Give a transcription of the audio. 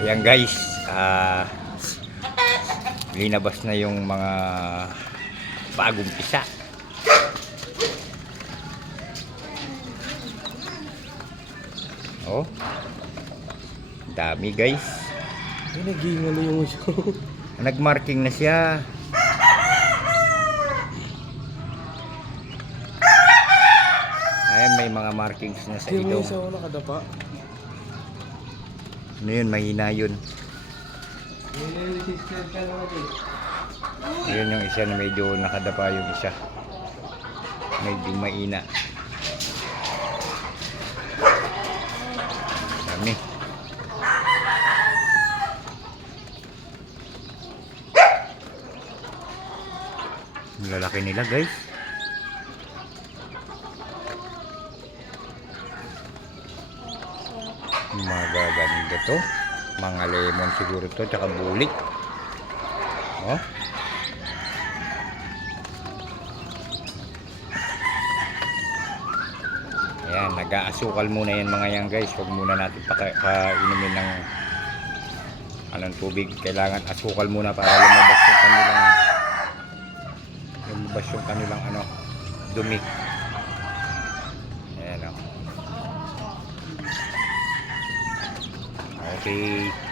Ayan guys, linabas na yung mga bagong pisa. Oh, dami guys. Nagingalo yung show. Nagmarking na siya. Ayan, may mga markings na sa Hindi mo ilong. isa ako nakadapa. Ano yun, mahina yun. Yun yung isa na medyo nakadapa, yung isa medyo mahina. Dami. Ang lalaki nila guys. Magaganda to. Mga lemon siguro to, tsaka bulik. Oh. Ayan, nag-aasukal muna yan mga yan guys. Huwag muna natin painumin ng anong tubig. Kailangan asukal muna para lumabas yung kanilang ano, dumi. Ayan o. Okay.